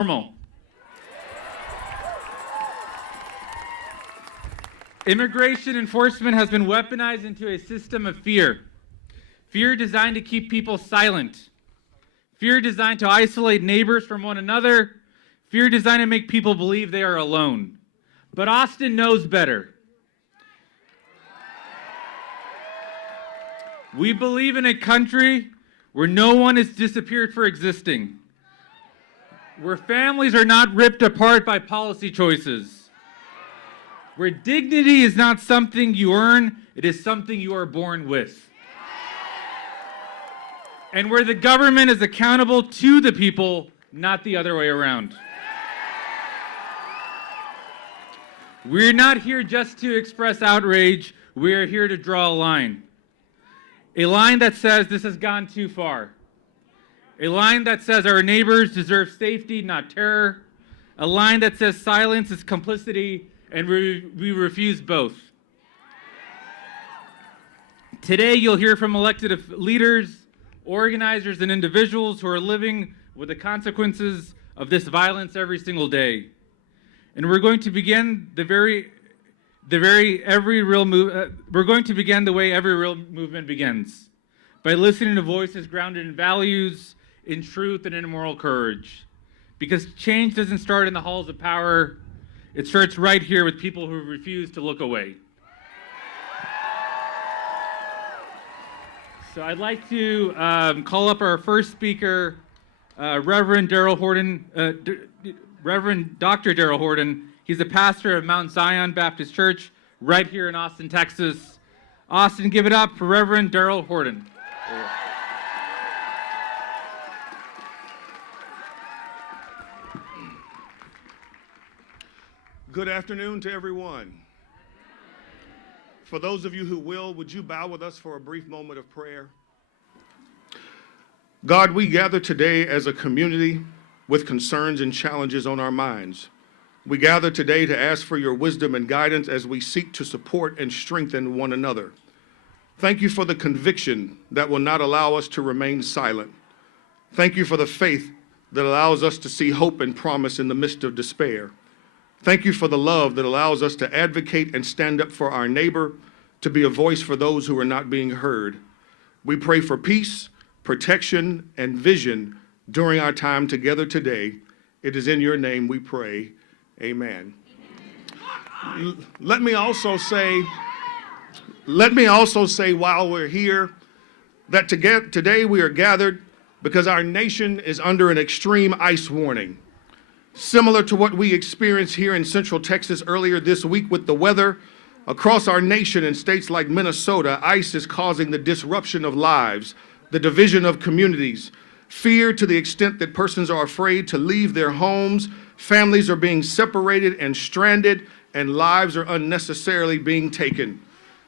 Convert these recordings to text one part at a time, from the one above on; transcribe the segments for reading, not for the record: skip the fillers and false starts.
Normal. Immigration enforcement has been weaponized into a system of fear. Fear designed to keep people silent. Fear designed to isolate neighbors from one another. Fear designed to make people believe they are alone. But Austin knows better. We believe in a country where no one is disappeared for existing, where families are not ripped apart by policy choices, where dignity is not something you earn, it is something you are born with, and where the government is accountable to the people, not the other way around. We're not here just to express outrage, we're here to draw a line. A line that says this has gone too far. A line that says our neighbors deserve safety, not terror. A line that says silence is complicity, and we refuse both. Today, you'll hear from elected leaders, organizers, and individuals who are living with the consequences of this violence every single day. And we're going to begin the way every real movement begins, by listening to voices grounded in values, in truth, and in moral courage. Because change doesn't start in the halls of power, it starts right here with people who refuse to look away. So I'd like to call up our first speaker, Reverend Dr. Darrell Horton. He's a pastor of Mount Zion Baptist Church right here in Austin, Texas. Austin, give it up for Reverend Darrell Horton. Good afternoon to everyone. For those of you who will, would you bow with us for a brief moment of prayer? God, we gather today as a community with concerns and challenges on our minds. We gather today to ask for your wisdom and guidance as we seek to support and strengthen one another. Thank you for the conviction that will not allow us to remain silent. Thank you for the faith that allows us to see hope and promise in the midst of despair. Thank you for the love that allows us to advocate and stand up for our neighbor, to be a voice for those who are not being heard. We pray for peace, protection, and vision during our time together today. It is in your name we pray. Amen. Let me also say while we're here that today we are gathered because our nation is under an extreme ice warning. Similar to what we experienced here in Central Texas earlier this week with the weather, across our nation in states like Minnesota, ice is causing the disruption of lives, the division of communities, fear to the extent that persons are afraid to leave their homes, families are being separated and stranded, and lives are unnecessarily being taken.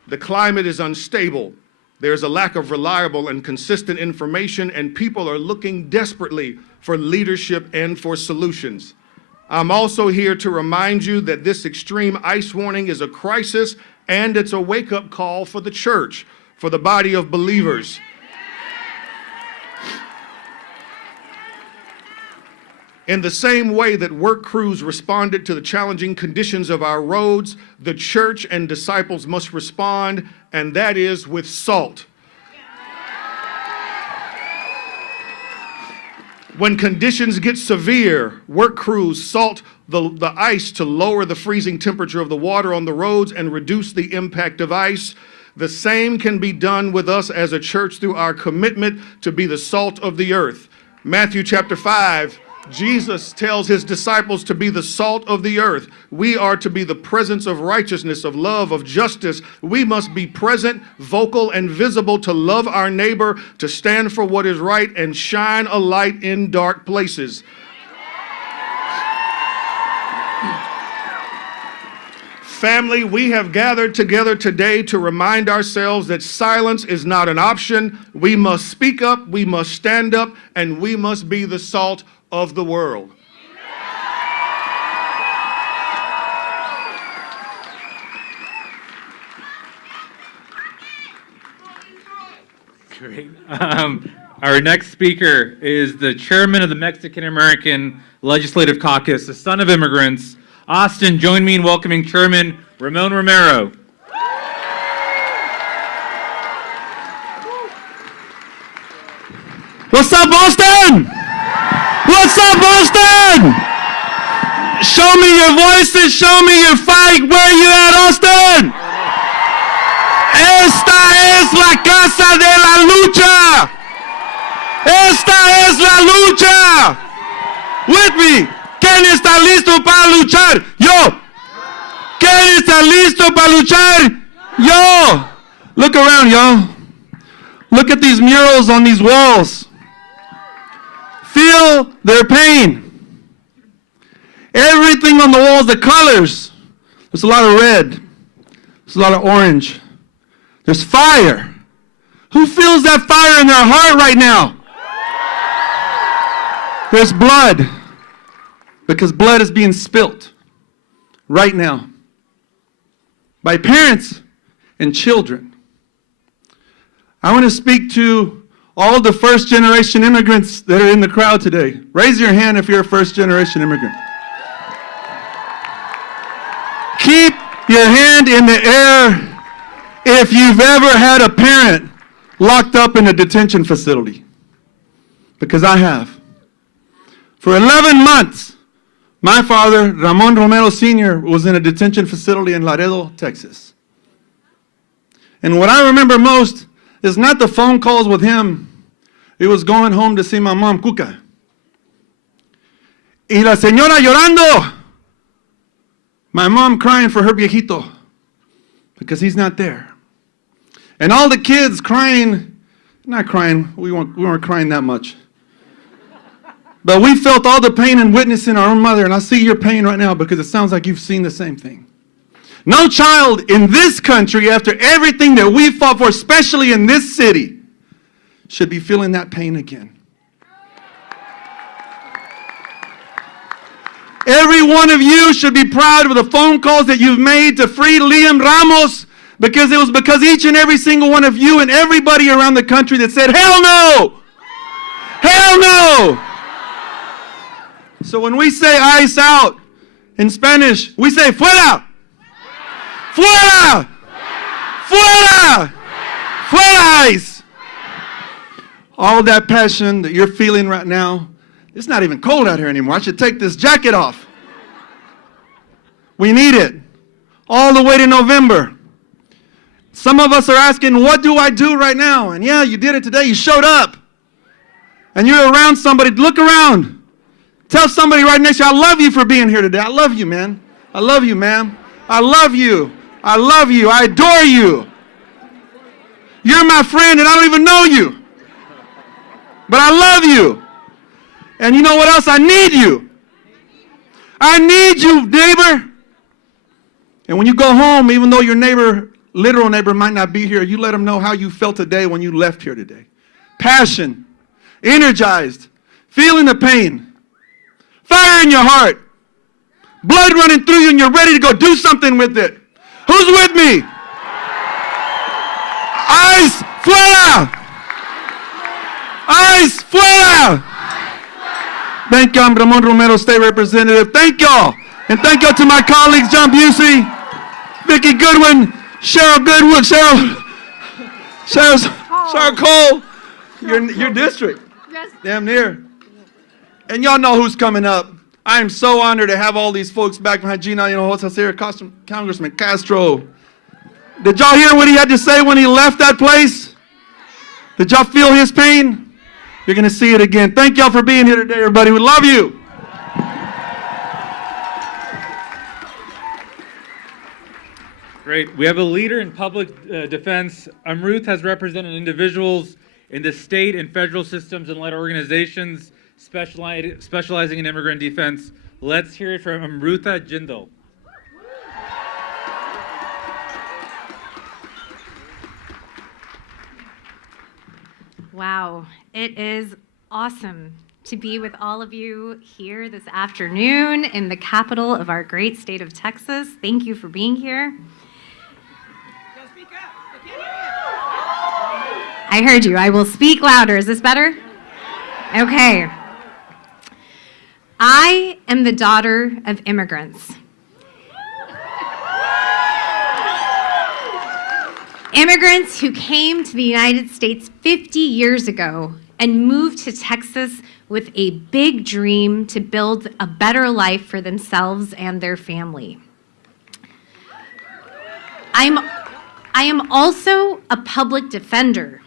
The climate is unstable. There's a lack of reliable and consistent information, and people are looking desperately for leadership and for solutions. I'm also here to remind you that this extreme ice warning is a crisis, and it's a wake-up call for the church, for the body of believers. In the same way that work crews responded to the challenging conditions of our roads, the church and disciples must respond, and that is with salt. When conditions get severe, work crews salt the ice to lower the freezing temperature of the water on the roads and reduce the impact of ice. The same can be done with us as a church through our commitment to be the salt of the earth. Matthew chapter 5, Jesus tells his disciples to be the salt of the earth. We are to be the presence of righteousness, of love, of justice. We must be present, vocal, and visible to love our neighbor, to stand for what is right, and shine a light in dark places. Family, we have gathered together today to remind ourselves that silence is not an option. We must speak up, we must stand up, and we must be the salt of the world. Great. Our next speaker is the chairman of the Mexican American Legislative Caucus, the son of immigrants. Austin, join me in welcoming Chairman Ramon Romero. What's up, Austin? What's up, Austin? Show me your voices, show me your fight. Where you at, Austin? Esta es la casa de la lucha. Esta es la lucha. With me. ¿Quién está listo para luchar? Yo. ¿Quién está listo para luchar? Yo. Look around, y'all. Look at these murals on these walls. Feel their pain. Everything on the walls, the colors. There's a lot of red. There's a lot of orange. There's fire. Who feels that fire in their heart right now? There's blood. Because blood is being spilt right now by parents and children. I want to speak to all the first-generation immigrants that are in the crowd today. Raise your hand if you're a first-generation immigrant. Keep your hand in the air if you've ever had a parent locked up in a detention facility. Because I have. For 11 months, my father, Ramon Romero Sr., was in a detention facility in Laredo, Texas. And what I remember most is not the phone calls with him. It was going home to see my mom, Cuca. Y la señora llorando. My mom crying for her viejito because he's not there. And all the kids crying, not crying, we weren't crying that much. But we felt all the pain and witnessing our own mother, and I see your pain right now because it sounds like you've seen the same thing. No child in this country, after everything that we fought for, especially in this city, should be feeling that pain again. Every one of you should be proud of the phone calls that you've made to free Liam Ramos, because it was because each and every single one of you and everybody around the country that said, hell no! Hell no! So when we say ice out in Spanish, we say fuera! Fuera! Fuera! Fuera ice! All that passion that you're feeling right now, it's not even cold out here anymore. I should take this jacket off. We need it. All the way to November. Some of us are asking, what do I do right now? And yeah, you did it today. You showed up. And you're around somebody. Look around. Tell somebody right next to you, I love you for being here today. I love you, man. I love you, ma'am. I love you. I love you. I adore you. You're my friend and I don't even know you. But I love you. And you know what else? I need you. I need you, neighbor. And when you go home, even though your neighbor, literal neighbor, might not be here, you let them know how you felt today when you left here today. Passion, energized, feeling the pain, fire in your heart, blood running through you, and you're ready to go do something with it. Who's with me? Ice, fuera! Ice, fuera! Thank you, I'm Ramon Romero, State Representative. Thank y'all. And thank y'all to my colleagues, John Busey, Vicki Goodwin, Cheryl Goodwood, Cheryl Cole, your district. Yes. Damn near. And y'all know who's coming up. I am so honored to have all these folks back behind Gina Hinojosa, Congressman Castro. Did y'all hear what he had to say when he left that place? Did y'all feel his pain? You're going to see it again. Thank y'all for being here today, everybody. We love you. Great. We have a leader in public defense. Amruth has represented individuals in the state and federal systems and led organizations specializing in immigrant defense. Let's hear it from Amrutha Jindal. Wow, it is awesome to be with all of you here this afternoon in the capital of our great state of Texas. Thank you for being here. I heard you. I will speak louder. Is this better? Okay. I am the daughter of immigrants. Immigrants who came to the United States 50 years ago and moved to Texas with a big dream to build a better life for themselves and their family. I am also a public defender.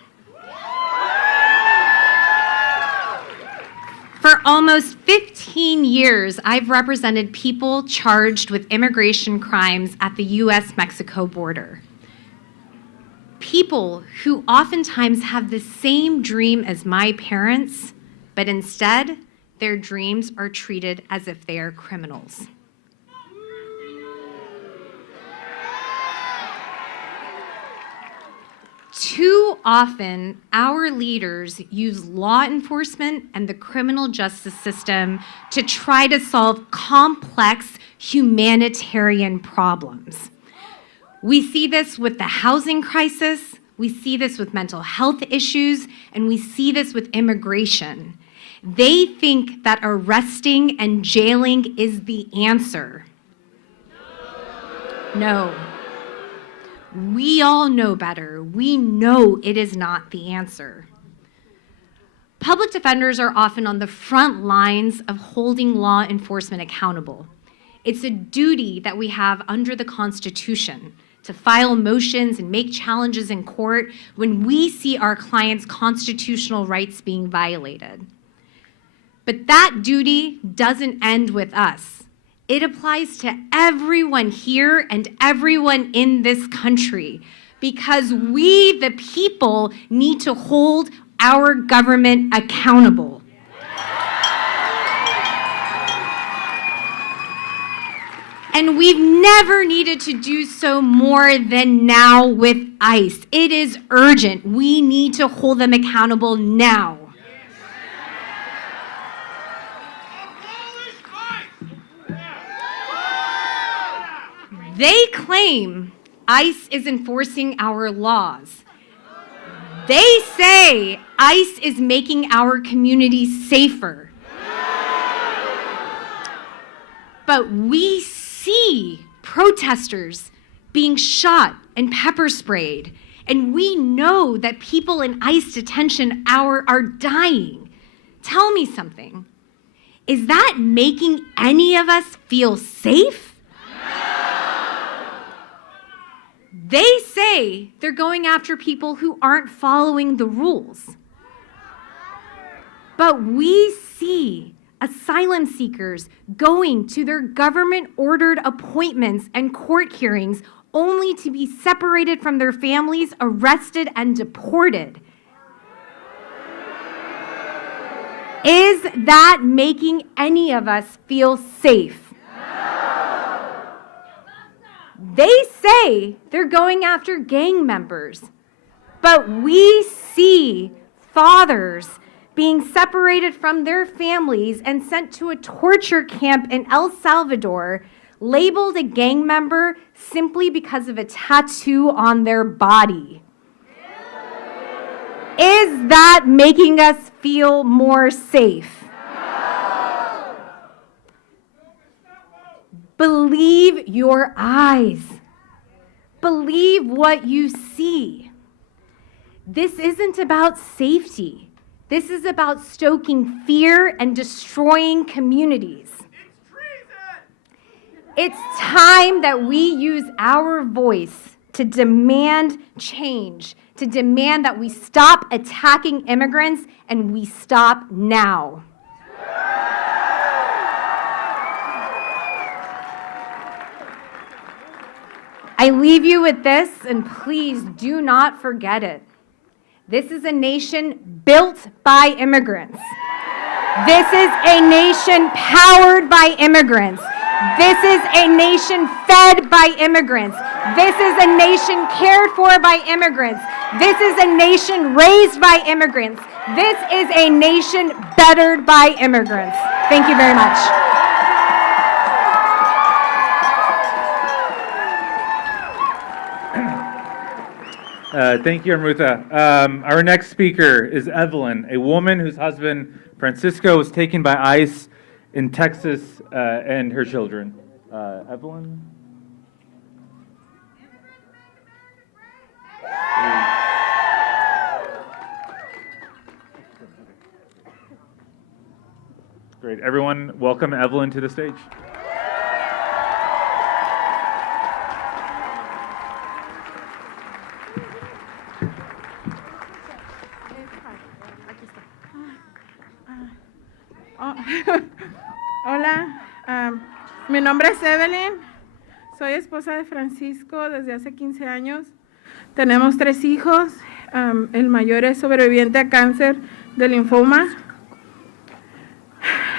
For almost 15 years, I've represented people charged with immigration crimes at the U.S.-Mexico border. People who oftentimes have the same dream as my parents, but instead, their dreams are treated as if they are criminals. Too often, our leaders use law enforcement and the criminal justice system to try to solve complex humanitarian problems. We see this with the housing crisis, we see this with mental health issues, and we see this with immigration. They think that arresting and jailing is the answer. No. We all know better. We know it is not the answer. Public defenders are often on the front lines of holding law enforcement accountable. It's a duty that we have under the Constitution to file motions and make challenges in court when we see our clients' constitutional rights being violated. But that duty doesn't end with us. It applies to everyone here and everyone in this country because we, the people, need to hold our government accountable. And we've never needed to do so more than now with ICE. It is urgent. We need to hold them accountable now. They claim ICE is enforcing our laws. They say ICE is making our communities safer. But we see protesters being shot and pepper sprayed, and we know that people in ICE detention are dying. Tell me something. Is that making any of us feel safe? They say they're going after people who aren't following the rules. But we see asylum seekers going to their government-ordered appointments and court hearings only to be separated from their families, arrested, and deported. Is that making any of us feel safe? They say they're going after gang members, but we see fathers being separated from their families and sent to a torture camp in El Salvador, labeled a gang member simply because of a tattoo on their body. Is that making us feel more safe? Believe your eyes. Believe what you see. This isn't about safety. This is about stoking fear and destroying communities. It's time that we use our voice to demand change, to demand that we stop attacking immigrants, and we stop now. I leave you with this, and please do not forget it. This is a nation built by immigrants. This is a nation powered by immigrants. This is a nation fed by immigrants. This is a nation cared for by immigrants. This is a nation raised by immigrants. This is a nation bettered by immigrants. Thank you very much. Thank you, Amrutha. Our next speaker is Evelyn, a woman whose husband, Francisco, was taken by ICE in Texas and her children. Evelyn? Great. Everyone, welcome Evelyn to the stage. Hola, mi nombre es Evelyn, soy esposa de Francisco desde hace 15 años. Tenemos 3 hijos, el mayor es sobreviviente a cáncer de linfoma.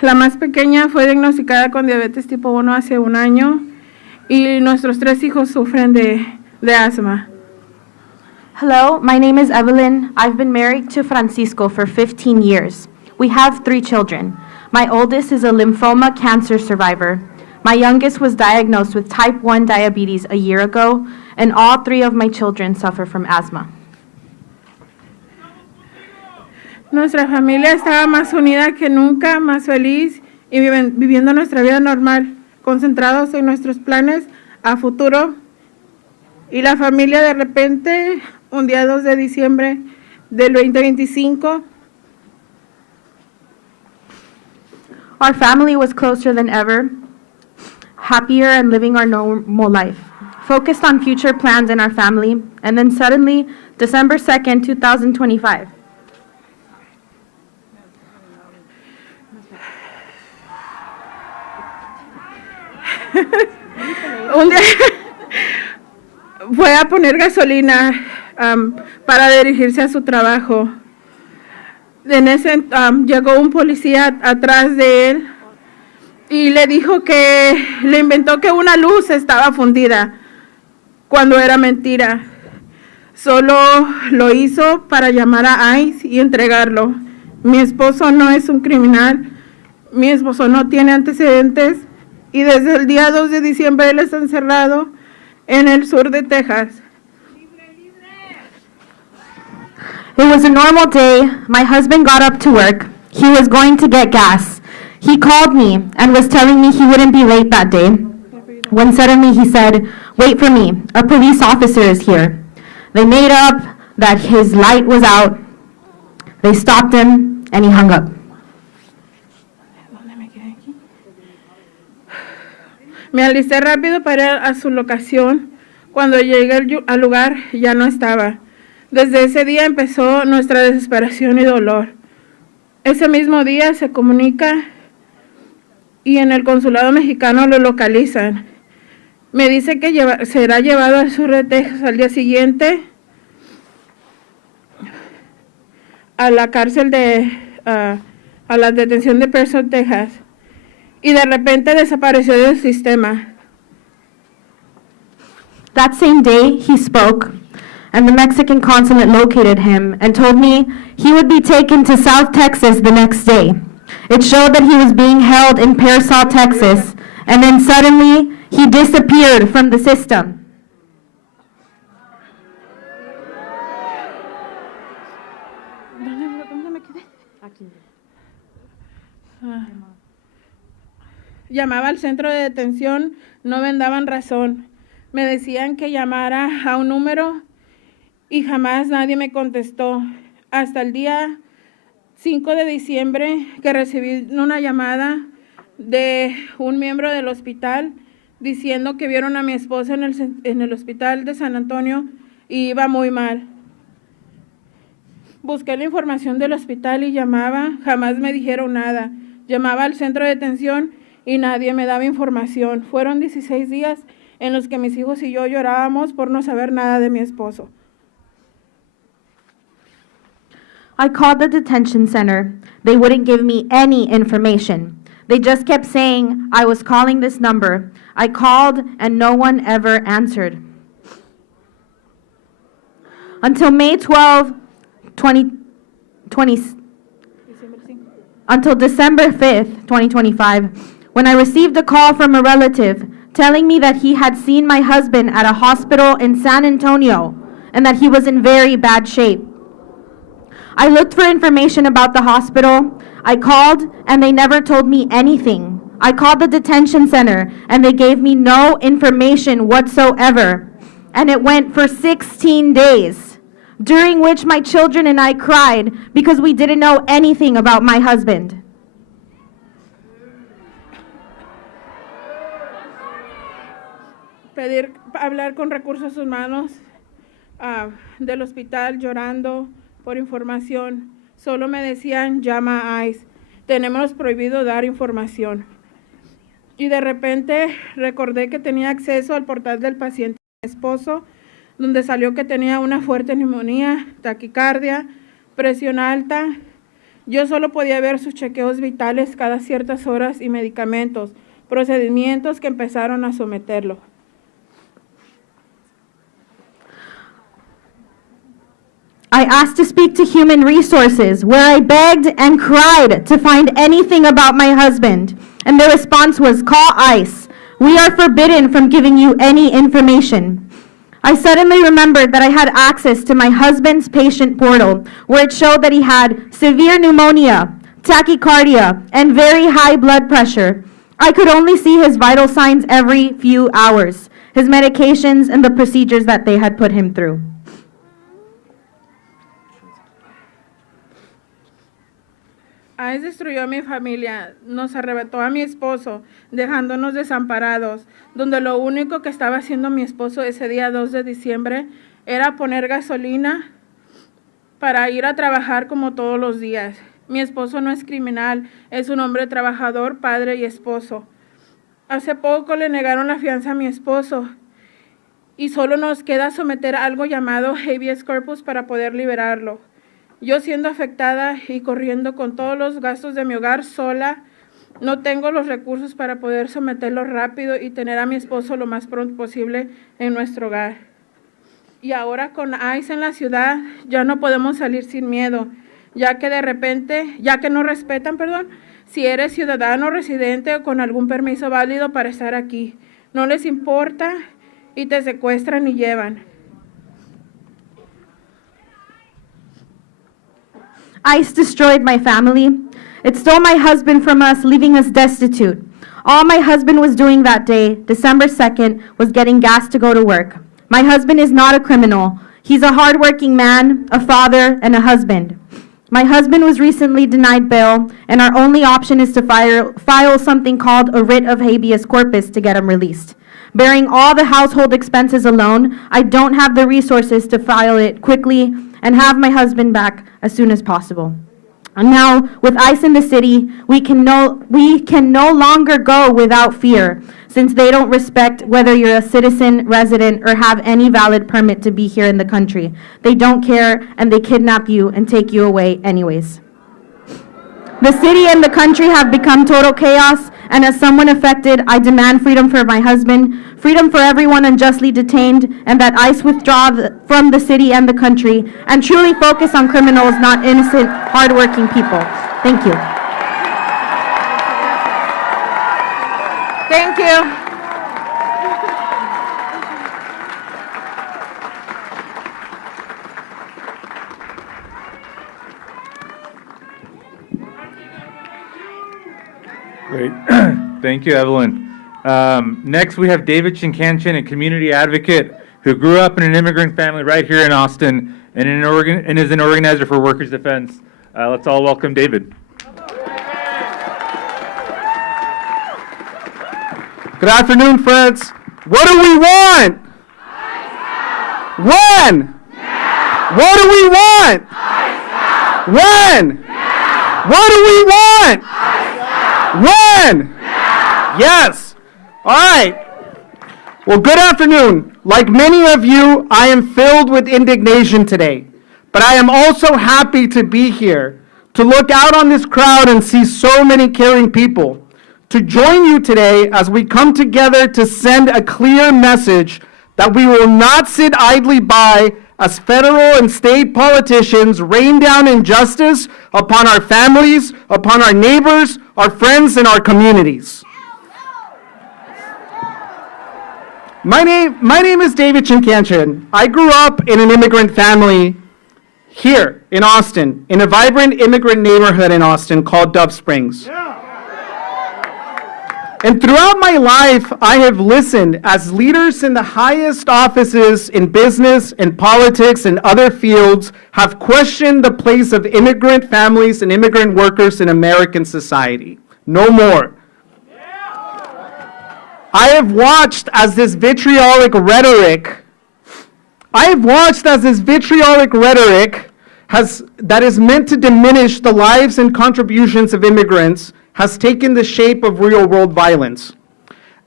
La más pequeña fue diagnosticada con diabetes tipo 1 hace 1 año y nuestros 3 hijos sufren de asma. Hello, my name is Evelyn. I've been married to Francisco for 15 years. We have 3 children. My oldest is a lymphoma cancer survivor. My youngest was diagnosed with type 1 diabetes a year ago, and all 3 of my children suffer from asthma. Nuestra familia estaba más unida que nunca, más feliz y viviendo nuestra vida normal, concentrados en nuestros planes a futuro. Y la familia de repente, un día 2 de diciembre del 2025, Our family was closer than ever, happier and living our normal life, focused on future plans in our family, and then suddenly, December 2nd, 2025, un día fue a poner gasolina para dirigirse a su trabajo. En ese llegó un policía atrás de él y le dijo que le inventó que una luz estaba fundida cuando era mentira. Solo lo hizo para llamar a ICE y entregarlo. Mi esposo no es un criminal, mi esposo no tiene antecedentes y desde el día 2 de diciembre él está encerrado en el sur de Texas. It was a normal day. My husband got up to work. He was going to get gas. He called me and was telling me he wouldn't be late that day, when suddenly he said, "Wait for me, a police officer is here." They made up that his light was out. They stopped him and he hung up. Me alisté rápido para ir a su locación. Cuando llegué al lugar ya no estaba. Desde ese día empezó nuestra desesperación y dolor. Ese mismo día se comunica y en el consulado mexicano lo localizan. Me dice que será llevado al sur de Texas al día siguiente a la cárcel a la detención de Person, Texas. Y de repente desapareció del sistema. That same day, he spoke, and the Mexican consulate located him and told me he would be taken to South Texas the next day. It showed that he was being held in Pearsall, Texas, and then suddenly he disappeared from the system. ¿Dónde me quedé? Llamaba al centro de detención, no me daban razón. Me decían que llamara a un número y jamás nadie me contestó. Hasta el día 5 de diciembre que recibí una llamada de un miembro del hospital diciendo que vieron a mi esposa en el hospital de San Antonio y iba muy mal. Busqué la información del hospital y llamaba, jamás me dijeron nada. Llamaba al centro de detención y nadie me daba información. Fueron 16 días en los que mis hijos y yo llorábamos por no saber nada de mi esposo. I called the detention center. They wouldn't give me any information. They just kept saying I was calling this number. I called and no one ever answered. Until May 12, 2020, until December 5th, 2025, when I received a call from a relative telling me that he had seen my husband at a hospital in San Antonio and that he was in very bad shape. I looked for information about the hospital. I called, and they never told me anything. I called the detention center, and they gave me no information whatsoever. And it went for 16 days, during which my children and I cried because we didn't know anything about my husband. Hablar con recursos humanos del hospital llorando por información. Solo me decían, llama a ICE. Tenemos prohibido dar información. Y de repente recordé que tenía acceso al portal del paciente de mi esposo, donde salió que tenía una fuerte neumonía, taquicardia, presión alta. Yo solo podía ver sus chequeos vitales cada ciertas horas y medicamentos, procedimientos que empezaron a someterlo. I asked to speak to Human Resources, where I begged and cried to find anything about my husband. And their response was, call ICE. We are forbidden from giving you any information. I suddenly remembered that I had access to my husband's patient portal, where it showed that he had severe pneumonia, tachycardia, and very high blood pressure. I could only see his vital signs every few hours, his medications, and the procedures that they had put him through. ICE destruyó a mi familia, nos arrebató a mi esposo, dejándonos desamparados, donde lo único que estaba haciendo mi esposo ese día 2 de diciembre era poner gasolina para ir a trabajar como todos los días. Mi esposo no es criminal, es un hombre trabajador, padre y esposo. Hace poco le negaron la fianza a mi esposo y solo nos queda someter a algo llamado habeas corpus para poder liberarlo. Yo siendo afectada y corriendo con todos los gastos de mi hogar sola, no tengo los recursos para poder someterlo rápido y tener a mi esposo lo más pronto posible en nuestro hogar. Y ahora con ICE en la ciudad ya no podemos salir sin miedo, ya que no respetan, si eres ciudadano, residente o con algún permiso válido para estar aquí. No les importa y te secuestran y llevan. ICE destroyed my family. It stole my husband from us, leaving us destitute. All my husband was doing that day, December 2nd, was getting gas to go to work. My husband is not a criminal. He's a hardworking man, a father, and a husband. My husband was recently denied bail, and our only option is to file something called a writ of habeas corpus to get him released. Bearing all the household expenses alone, I don't have the resources to file it quickly and have my husband back as soon as possible. And now, with ICE in the city, we can no longer go without fear, since they don't respect whether you're a citizen, resident, or have any valid permit to be here in the country. They don't care, and they kidnap you and take you away anyways. The city and the country have become total chaos, and as someone affected, I demand freedom for my husband, freedom for everyone unjustly detained, and that ICE withdraw from the city and the country, and truly focus on criminals, not innocent, hardworking people. Thank you. Thank you. Great. Thank you, Evelyn. Next, we have David Chinkanchin, a community advocate who grew up in an immigrant family right here in Austin and is an organizer for Workers' Defense. Let's all welcome David. Good afternoon, friends. What do we want? When? Now. What do we want? When? Now. What do we want? When? Now. Yes. All right. Well, good afternoon. Like many of you, I am filled with indignation today, but I am also happy to be here, to look out on this crowd and see so many caring people, to join you today as we come together to send a clear message that we will not sit idly by as federal and state politicians rain down injustice upon our families, upon our neighbors, our friends, and our communities. My name is David Chinkanchin. I grew up in an immigrant family here in Austin, in a vibrant immigrant neighborhood in Austin called Dove Springs. And throughout my life, I have listened as leaders in the highest offices in business and politics and other fields have questioned the place of immigrant families and immigrant workers in American society. No more. I have watched as this vitriolic rhetoric that is meant to diminish the lives and contributions of immigrants has taken the shape of real-world violence,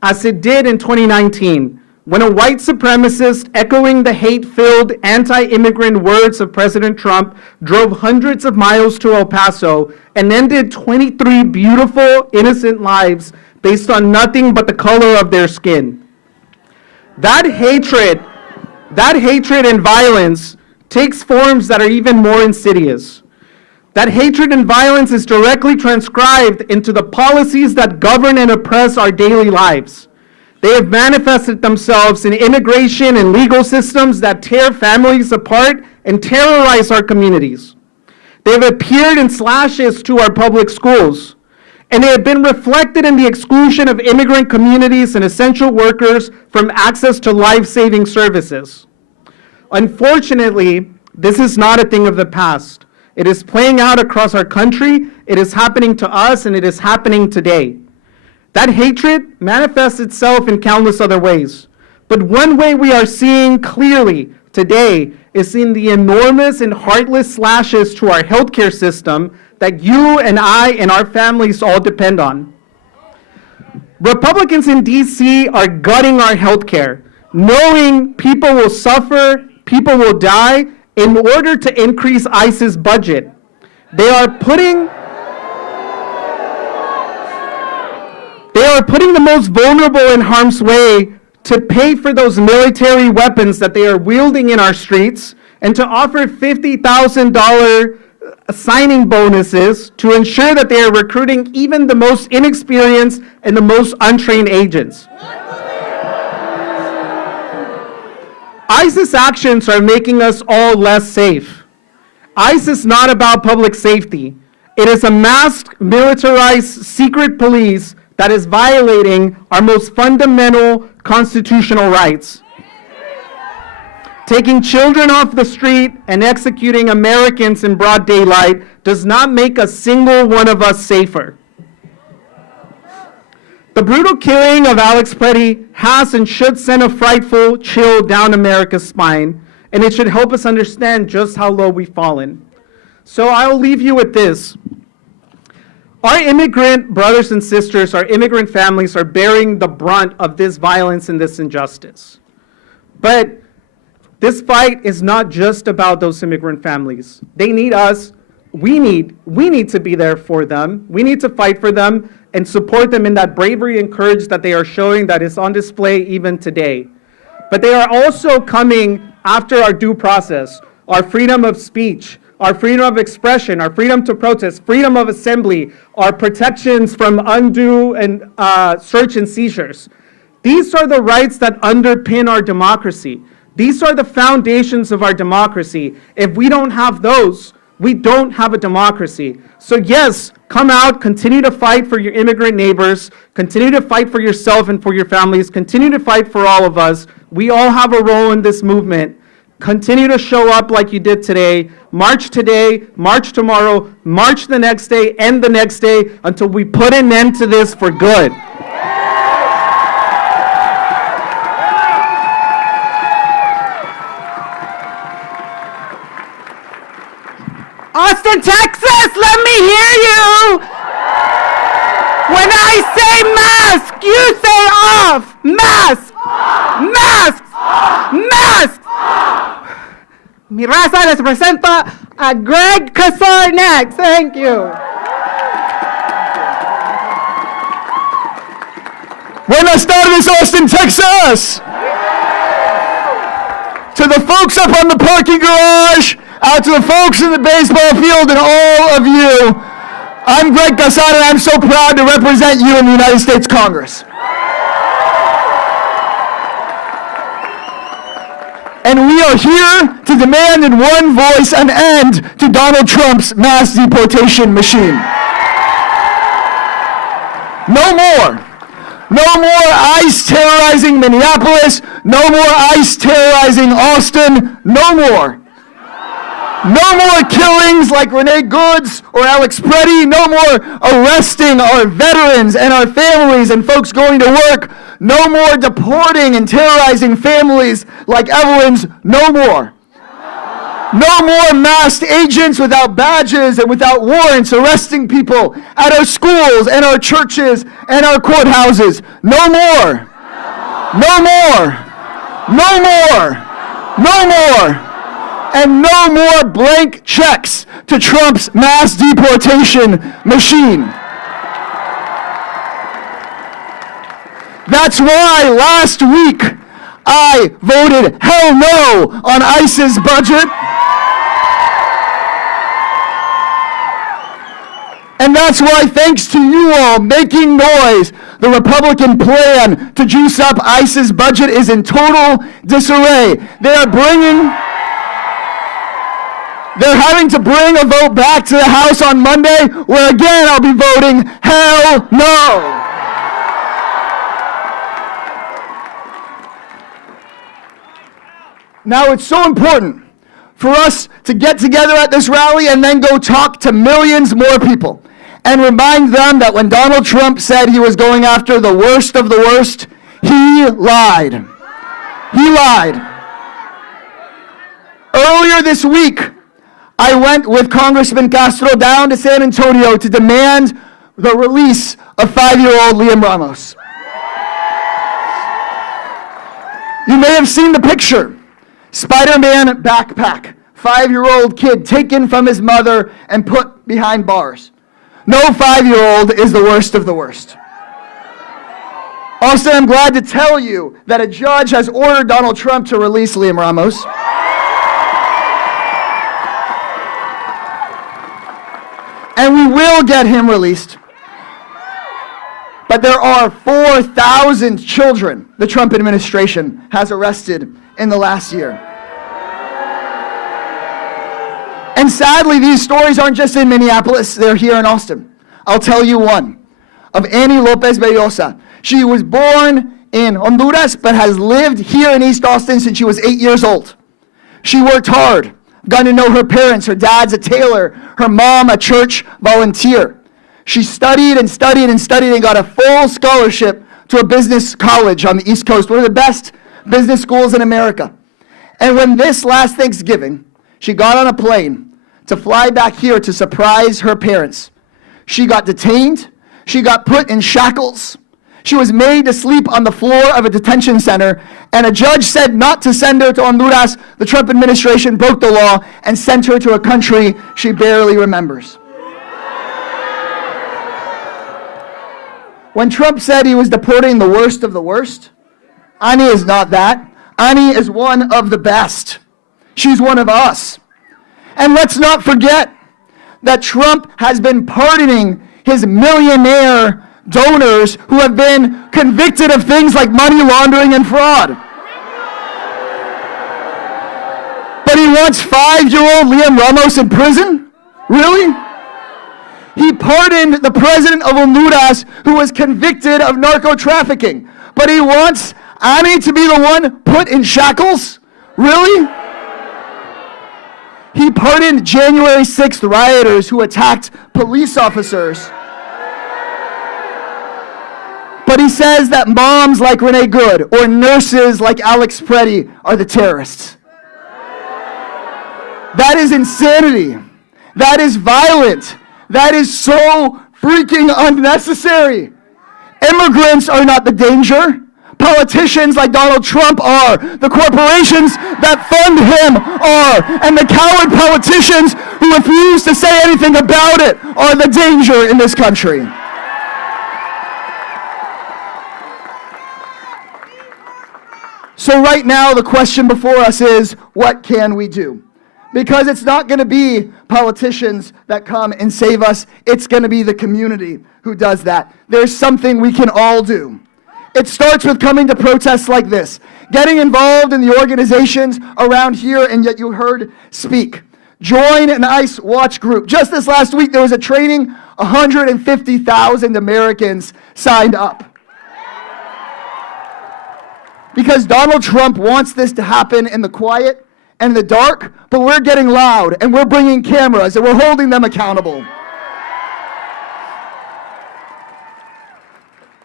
as it did in 2019, when a white supremacist echoing the hate-filled anti-immigrant words of President Trump drove hundreds of miles to El Paso and ended 23 beautiful, innocent lives based on nothing but the color of their skin. That hatred and violence takes forms that are even more insidious. That hatred and violence is directly transcribed into the policies that govern and oppress our daily lives. They have manifested themselves in immigration and legal systems that tear families apart and terrorize our communities. They have appeared in slashes to our public schools, and they have been reflected in the exclusion of immigrant communities and essential workers from access to life-saving services. Unfortunately, this is not a thing of the past. It is playing out across our country, it is happening to us, and it is happening today. That hatred manifests itself in countless other ways. But one way we are seeing clearly today is in the enormous and heartless slashes to our healthcare system that you and I and our families all depend on. Republicans in DC are gutting our healthcare, knowing people will suffer, people will die, in order to increase ICE's budget. They are putting the most vulnerable in harm's way to pay for those military weapons that they are wielding in our streets and to offer $50,000 signing bonuses to ensure that they are recruiting even the most inexperienced and the most untrained agents. ICE's actions are making us all less safe. ICE is not about public safety. It is a masked, militarized, secret police that is violating our most fundamental constitutional rights. Taking children off the street and executing Americans in broad daylight does not make a single one of us safer. The brutal killing of Alex Preddy has and should send a frightful chill down America's spine, and it should help us understand just how low we've fallen. So I'll leave you with this. Our immigrant brothers and sisters, our immigrant families are bearing the brunt of this violence and this injustice. But this fight is not just about those immigrant families. They need us. We need to be there for them. We need to fight for them and support them in that bravery and courage that they are showing that is on display even today. But they are also coming after our due process, our freedom of speech, our freedom of expression, our freedom to protest, freedom of assembly, our protections from undue and search and seizures. These are the rights that underpin our democracy. These are the foundations of our democracy. If we don't have those, we don't have a democracy. So yes, come out, continue to fight for your immigrant neighbors, continue to fight for yourself and for your families, continue to fight for all of us. We all have a role in this movement. Continue to show up like you did today. March today, march tomorrow, march the next day, and the next day until we put an end to this for good. Austin, Texas, let me hear you. When I say mask, you say off. Mask, mask, mask. Mi raza les presenta a Greg Casar next. Thank you. Buenas tardes, Austin, Texas. To the folks up on the parking garage, out to the folks in the baseball field, and all of you, I'm Greg Casar, and I'm so proud to represent you in the United States Congress. We are here to demand in one voice an end to Donald Trump's mass deportation machine. No more. No more ICE terrorizing Minneapolis. No more ICE terrorizing Austin. No more. No more killings like Renee Goods or Alex Preddy. No more arresting our veterans and our families and folks going to work. No more deporting and terrorizing families like Evelyn's. No more. No more masked agents without badges and without warrants arresting people at our schools and our churches and our courthouses. No more. No more. No more. No more. And no more blank checks to Trump's mass deportation machine. That's why last week I voted hell no on ICE's budget. And that's why, thanks to you all making noise, the Republican plan to juice up ICE's budget is in total disarray. They're having to bring a vote back to the House on Monday, where again I'll be voting hell no. Now, it's so important for us to get together at this rally and then go talk to millions more people and remind them that when Donald Trump said he was going after the worst of the worst, he lied. He lied. Earlier this week, I went with Congressman Castro down to San Antonio to demand the release of 5-year-old Liam Ramos. You may have seen the picture. Spider-Man backpack, 5-year-old kid taken from his mother and put behind bars. No 5-year-old is the worst of the worst. Also, I'm glad to tell you that a judge has ordered Donald Trump to release Liam Ramos. And we will get him released. But there are 4,000 children the Trump administration has arrested in the last year. And sadly, these stories aren't just in Minneapolis, they're here in Austin. I'll tell you one, of Annie Lopez Bellosa. She was born in Honduras, but has lived here in East Austin since she was 8 years old. She worked hard, got to know her parents. Her dad's a tailor, her mom a church volunteer. She studied and studied and studied and got a full scholarship to a business college on the East Coast, one of the best business schools in America. And when this last Thanksgiving, she got on a plane to fly back here to surprise her parents. She got detained. She got put in shackles. She was made to sleep on the floor of a detention center, and a judge said not to send her to Honduras. The Trump administration broke the law and sent her to a country she barely remembers. When Trump said he was deporting the worst of the worst, Annie is not that. Annie is one of the best. She's one of us. And let's not forget that Trump has been pardoning his millionaire donors who have been convicted of things like money laundering and fraud. But he wants 5-year-old Liam Ramos in prison? Really? He pardoned the president of Honduras who was convicted of narco trafficking. But he wants Annie to be the one put in shackles? Really? He pardoned January 6th rioters who attacked police officers. But he says that moms like Renee Good or nurses like Alex Preddy are the terrorists. That is insanity. That is violent. That is so freaking unnecessary. Immigrants are not the danger. Politicians like Donald Trump are. The corporations that fund him are. And the coward politicians who refuse to say anything about it are the danger in this country. So right now, the question before us is, what can we do? Because it's not going to be politicians that come and save us. It's going to be the community who does that. There's something we can all do. It starts with coming to protests like this, getting involved in the organizations around here, and yet you heard speak. Join an ICE watch group. Just this last week, there was a training, 150,000 Americans signed up. Because Donald Trump wants this to happen in the quiet and the dark, but we're getting loud, and we're bringing cameras, and we're holding them accountable.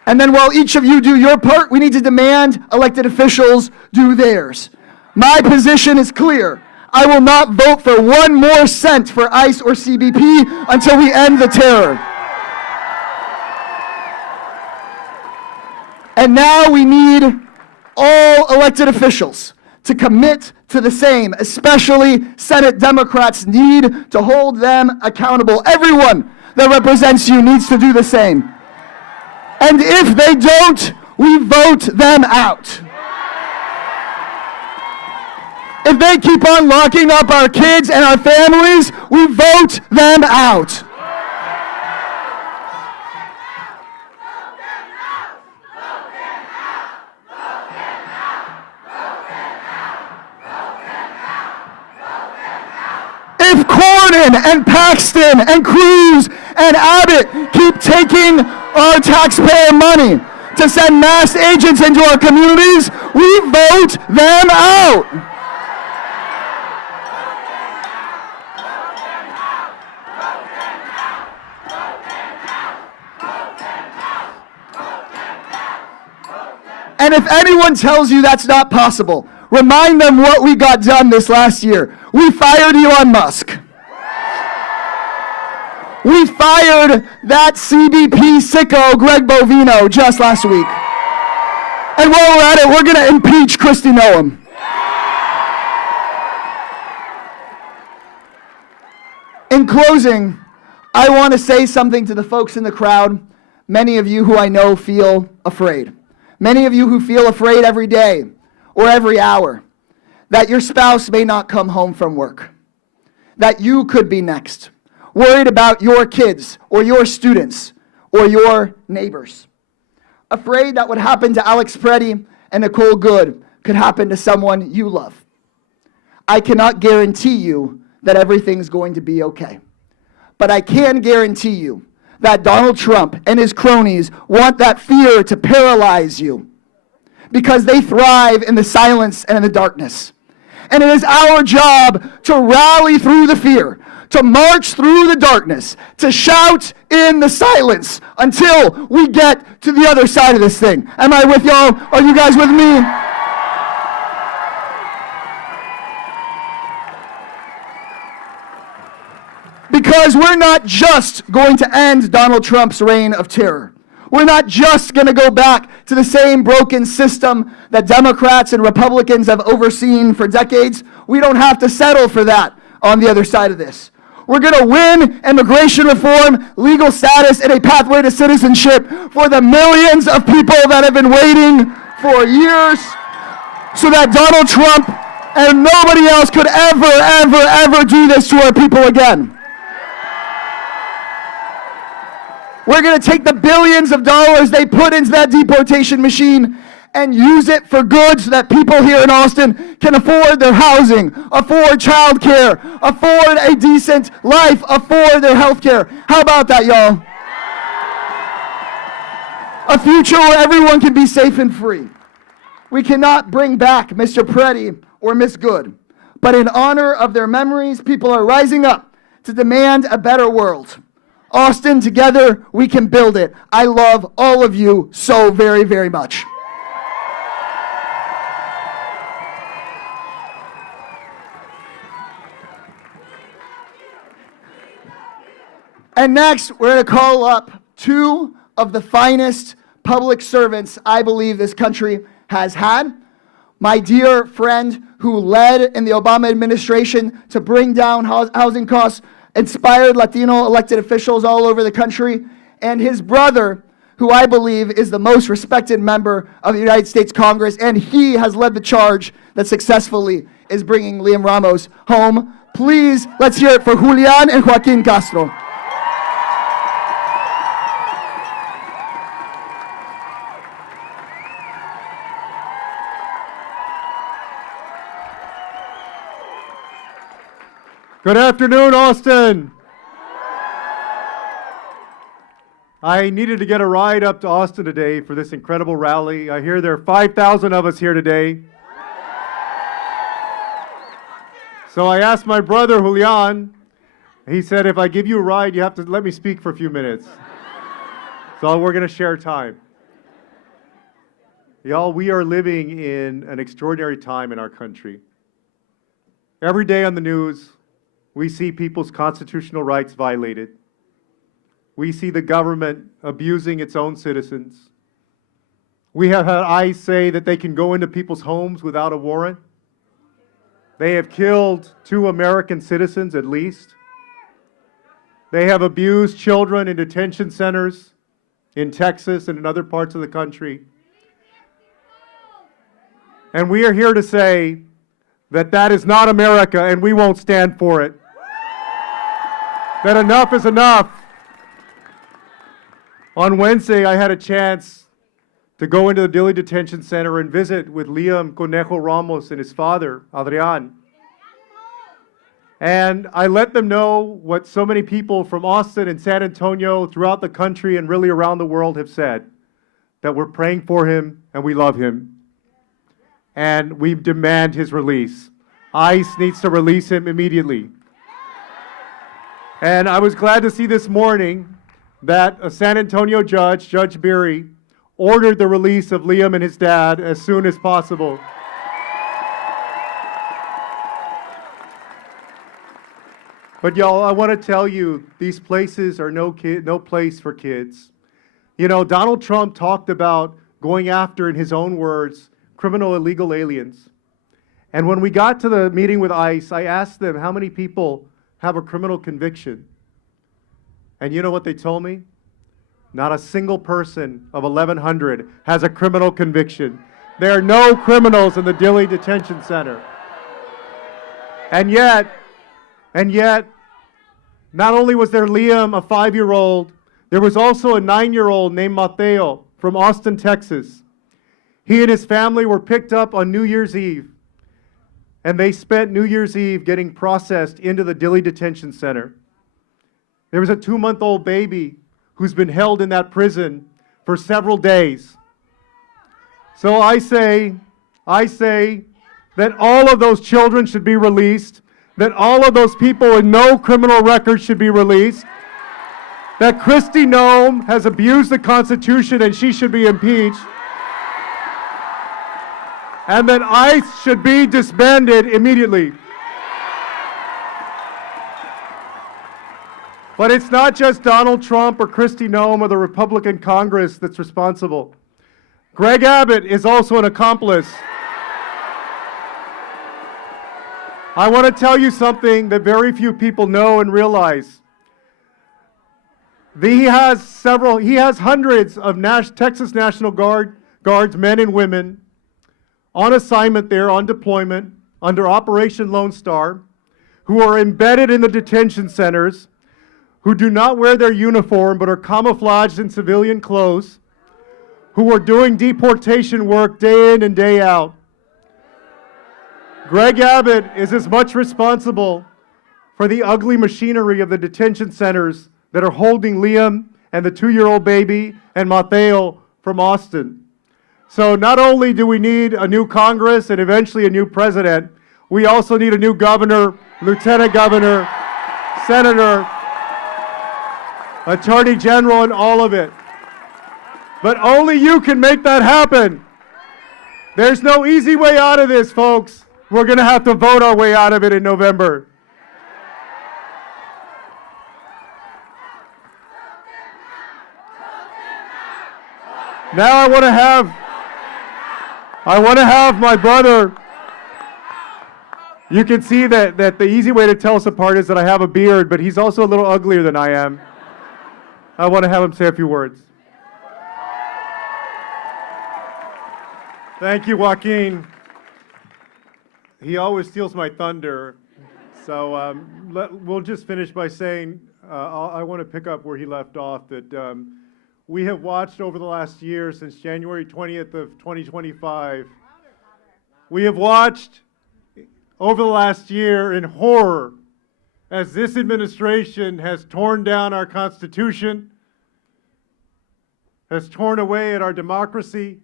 And then while each of you do your part, we need to demand elected officials do theirs. My position is clear. I will not vote for 1 more cent for ICE or CBP until we end the terror. And now we need all elected officials to commit to the same, especially Senate Democrats need to hold them accountable. Everyone that represents you needs to do the same. And if they don't, we vote them out. If they keep on locking up our kids and our families, we vote them out. If Cornyn and Paxton and Cruz and Abbott keep taking our taxpayer money to send mass agents into our communities, we vote them out. And if anyone tells you that's not possible, remind them what we got done this last year. We fired Elon Musk. We fired that CBP sicko, Greg Bovino, just last week. And while we're at it, we're going to impeach Kristi Noem. In closing, I want to say something to the folks in the crowd. Many of you who I know feel afraid. Many of you who feel afraid every day or every hour that your spouse may not come home from work, that you could be next, worried about your kids or your students or your neighbors, afraid that what happened to Alex Preddy and Nicole Good could happen to someone you love. I cannot guarantee you that everything's going to be okay, but I can guarantee you that Donald Trump and his cronies want that fear to paralyze you because they thrive in the silence and in the darkness. And it is our job to rally through the fear, to march through the darkness, to shout in the silence until we get to the other side of this thing. Am I with y'all? Are you guys with me? Because we're not just going to end Donald Trump's reign of terror. We're not just going to go back to the same broken system that Democrats and Republicans have overseen for decades. We don't have to settle for that on the other side of this. We're going to win immigration reform, legal status, and a pathway to citizenship for the millions of people that have been waiting for years so that Donald Trump and nobody else could ever do this to our people again. We're going to take the billions of dollars they put into that deportation machine and use it for good so that people here in Austin can afford their housing, afford child care, afford a decent life, afford their health care. How about that, y'all? A future where everyone can be safe and free. We cannot bring back Mr. Preddy or Miss Good, but in honor of their memories, people are rising up to demand a better world. Austin, together we can build it. I love all of you so very much. And next, we're going to call up 2 of the finest public servants I believe this country has had. My dear friend who led in the Obama administration to bring down housing costs, inspired Latino elected officials all over the country, and his brother, who I believe is the most respected member of the United States Congress, and he has led the charge that successfully is bringing Liam Ramos home. Please, let's hear it for Julian and Joaquin Castro. Good afternoon, Austin. I needed to get a ride up to Austin today for this incredible rally. I hear there are 5,000 of us here today. So I asked my brother, Julian. He said, if I give you a ride, you have to let me speak for a few minutes. So we're going to share time. Y'all, we are living in an extraordinary time in our country. Every day on the news, we see people's constitutional rights violated. We see the government abusing its own citizens. We have had ICE say that they can go into people's homes without a warrant. They have killed 2 American citizens at least. They have abused children in detention centers in Texas and in other parts of the country. And we are here to say that that is not America and we won't stand for it. That enough is enough. On Wednesday, I had a chance to go into the Dilley Detention Center and visit with Liam Ramos and his father, Adrian. And I let them know what so many people from Austin and San Antonio throughout the country and really around the world have said, that we're praying for him and we love him. And we demand his release. ICE needs to release him immediately. And I was glad to see this morning that a San Antonio judge, Judge Beery, ordered the release of Liam and his dad as soon as possible. But y'all, I want to tell you, these places are no place for kids. You know, Donald Trump talked about going after, in his own words, criminal illegal aliens. And when we got to the meeting with ICE, I asked them how many people have a criminal conviction. And you know what they told me? Not a single person of 1,100 has a criminal conviction. There are no criminals in the Dilley Detention Center. And yet, not only was there Liam, a 5-year-old, there was also a 9-year-old named Mateo from Austin, Texas. He and his family were picked up on New Year's Eve, and they spent New Year's Eve getting processed into the Dilley Detention Center. There was a 2-month-old baby who's been held in that prison for several days. So I say that all of those children should be released, that all of those people with no criminal record should be released, that Kristi Noem has abused the Constitution and she should be impeached, and that ICE should be disbanded immediately. But it's not just Donald Trump or Kristi Noem or the Republican Congress that's responsible. Greg Abbott is also an accomplice. I want to tell you something that very few people know and realize. He has hundreds of Texas National Guards, men and women, on assignment there, on deployment, under Operation Lone Star, who are embedded in the detention centers, who do not wear their uniform but are camouflaged in civilian clothes, who are doing deportation work day in and day out. Greg Abbott is as much responsible for the ugly machinery of the detention centers that are holding Liam and the 2-year-old baby and Mateo from Austin. So not only do we need a new Congress and eventually a new president, we also need a new governor, lieutenant governor, senator, attorney general, and all of it. But only you can make that happen. There's no easy way out of this, folks. We're going to have to vote our way out of it in November. Now I want to have my brother. You can see that the easy way to tell us apart is that I have a beard, but he's also a little uglier than I am. I want to have him say a few words. Thank you, Joaquin. He always steals my thunder. So we'll just finish by saying, I want to pick up where he left off, that we have watched over the last year, since January 20th of 2025, we have watched over the last year in horror as this administration has torn down our Constitution, has torn away at our democracy,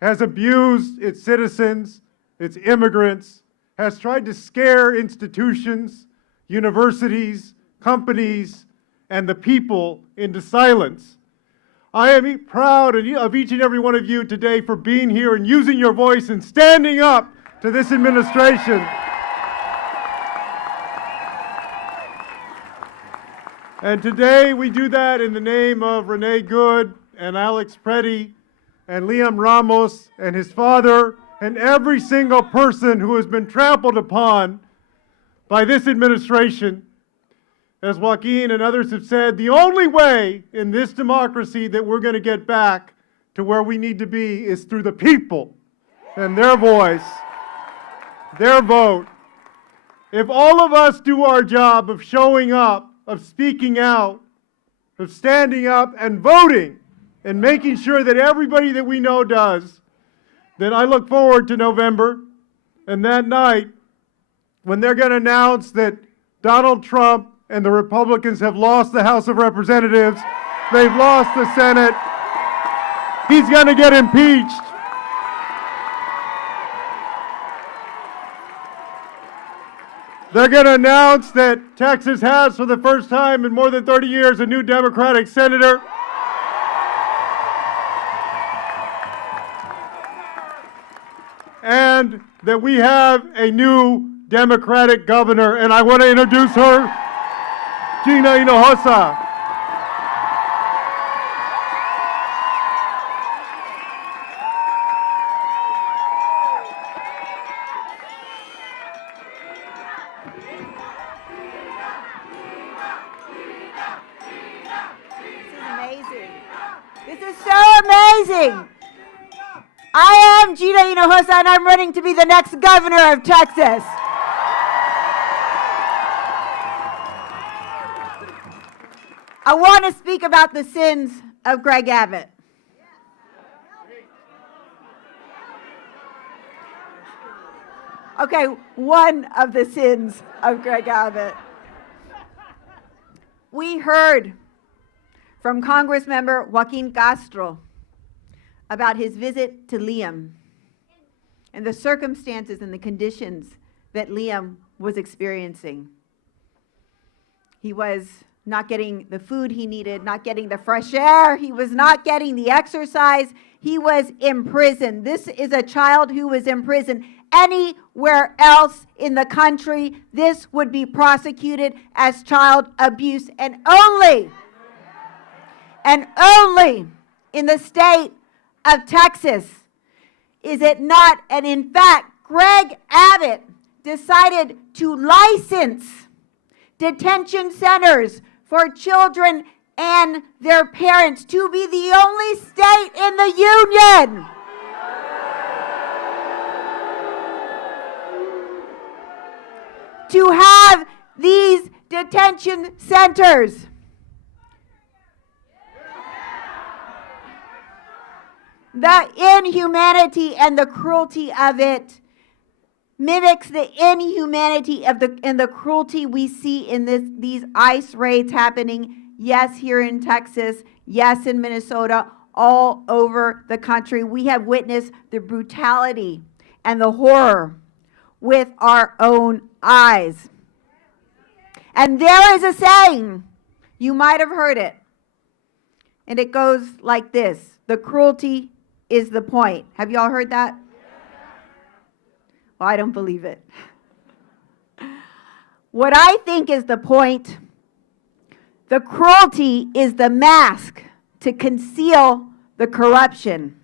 has abused its citizens, its immigrants, has tried to scare institutions, universities, companies, and the people into silence. I am proud of each and every one of you today for being here and using your voice and standing up to this administration. And today we do that in the name of Renee Good and Alex Preddy and Liam Ramos and his father and every single person who has been trampled upon by this administration. As Joaquin and others have said, the only way in this democracy that we're going to get back to where we need to be is through the people and their voice, their vote. If all of us do our job of showing up, of speaking out, of standing up and voting and making sure that everybody that we know does, then I look forward to November and that night when they're going to announce that Donald Trump and the Republicans have lost the House of Representatives, they've lost the Senate, he's going to get impeached. They're going to announce that Texas has, for the first time in more than 30 years, a new Democratic senator. And that we have a new Democratic governor. And I want to introduce her, Gina Hinojosa. This is so amazing. I am Gina Hinojosa, and I'm running to be the next governor of Texas. I want to speak about the sins of Greg Abbott. Okay, one of the sins of Greg Abbott. We heard from Congressmember Joaquin Castro about his visit to Liam and the circumstances and the conditions that Liam was experiencing. He was not getting the food he needed, not getting the fresh air, he was not getting the exercise, he was in prison. This is a child who was in prison. Anywhere else in the country, this would be prosecuted as child abuse, and only in the state of Texas is it not. And in fact, Greg Abbott decided to license detention centers for children and their parents to be the only state in the union to have these detention centers. The inhumanity and the cruelty of it mimics the inhumanity of the cruelty we see in these ICE raids happening, yes, here in Texas, yes, in Minnesota, all over the country. We have witnessed the brutality and the horror with our own eyes. And there is a saying, you might have heard it, and it goes like this: the cruelty is the point. Have you all heard that? Well, I don't believe it. What I think is the point, the cruelty is the mask to conceal the corruption.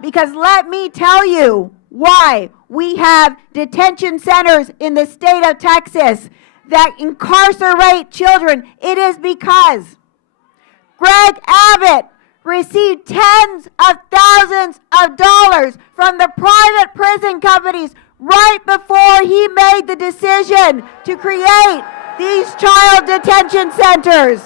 Because let me tell you why we have detention centers in the state of Texas that incarcerate children. It is because Greg Abbott received tens of thousands of dollars from the private prison companies right before he made the decision to create these child detention centers.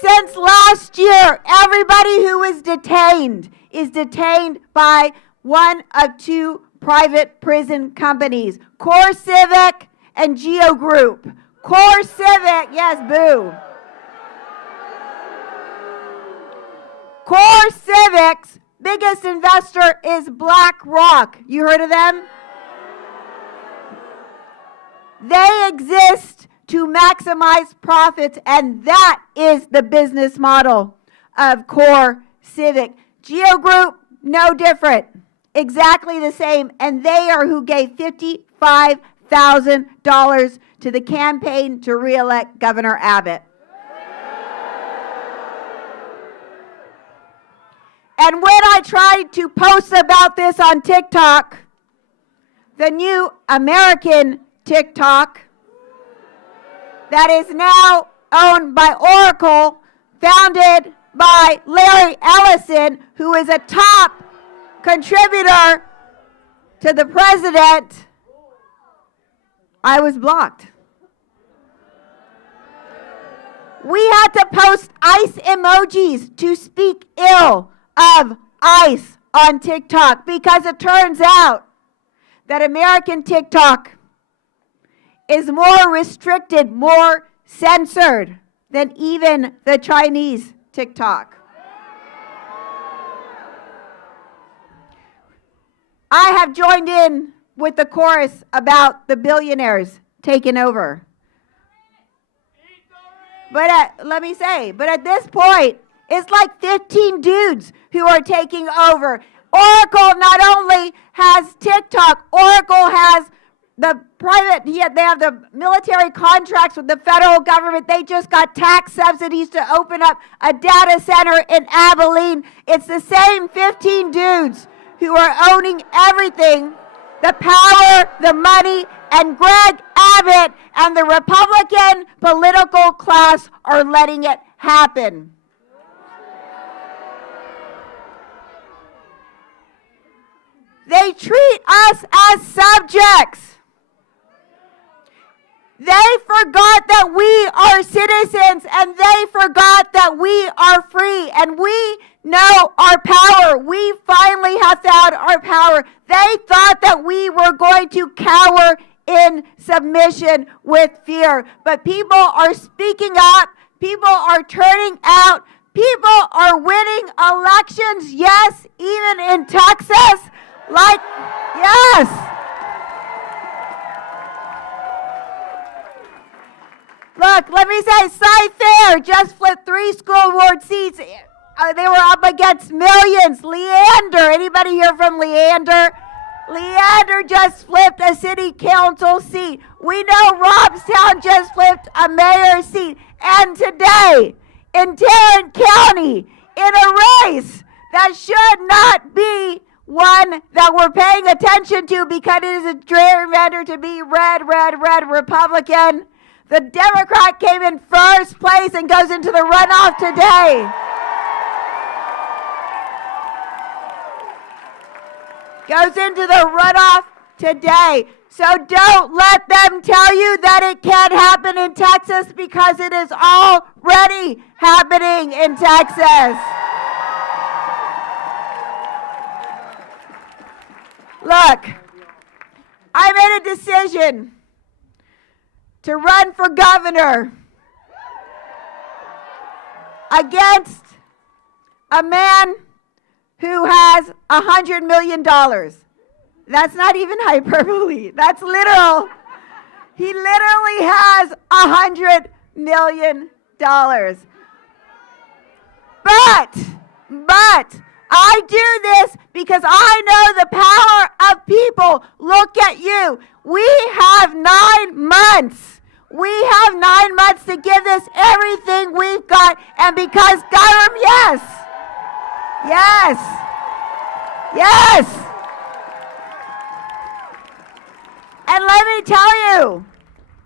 Since last year, everybody who is detained by one of two private prison companies, Core Civic and Geo Group. Core Civic, yes, boo. Core Civic's biggest investor is BlackRock. You heard of them? They exist to maximize profits, and that is the business model of Core Civic. Geo Group, no different. Exactly the same, and they are who gave $55,000 to the campaign to re-elect Governor Abbott. And when I tried to post about this on TikTok, the new American TikTok that is now owned by Oracle, founded by Larry Ellison, who is a top contributor to the president, I was blocked. We had to post ICE emojis to speak ill of ICE on TikTok because it turns out that American TikTok is more restricted, more censored than even the Chinese TikTok. I have joined in with the chorus about the billionaires taking over. But let me say, but at this point, it's like 15 dudes who are taking over. Oracle not only has TikTok, Oracle has the private, they have the military contracts with the federal government. They just got tax subsidies to open up a data center in Abilene. It's the same 15 dudes who are owning everything, the power, the money, and Greg Abbott and the Republican political class are letting it happen. They treat us as subjects. They forgot that we are citizens, and they forgot that we are free, and we know our power. We finally have found our power. They thought that we were going to cower in submission with fear. But people are speaking up. People are turning out. People are winning elections. Yes, even in Texas. Yes. Look, let me say, Cy-Fair just flipped 3 school board seats. They were up against millions. Leander, anybody here from Leander? Leander just flipped a city council seat. We know Robstown just flipped a mayor's seat. And today, in Tarrant County, in a race that should not be one that we're paying attention to because it is a gerrymander to be red Republican, the Democrat came in first place and goes into the runoff today. Goes into the runoff today. So don't let them tell you that it can't happen in Texas, because it is already happening in Texas. Look, I made a decision to run for governor against a man who has $100 million. That's not even hyperbole. That's literal. He literally has $100 million. But I do this because I know the power of people. Look at you. We have 9 months. We have 9 months to give this everything we've got. And because government, yes. And let me tell you,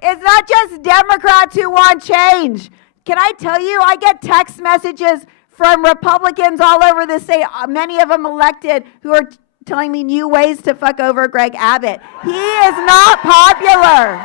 it's not just Democrats who want change. Can I tell you, I get text messages from Republicans all over the state, many of them elected, who are telling me new ways to fuck over Greg Abbott. He is not popular.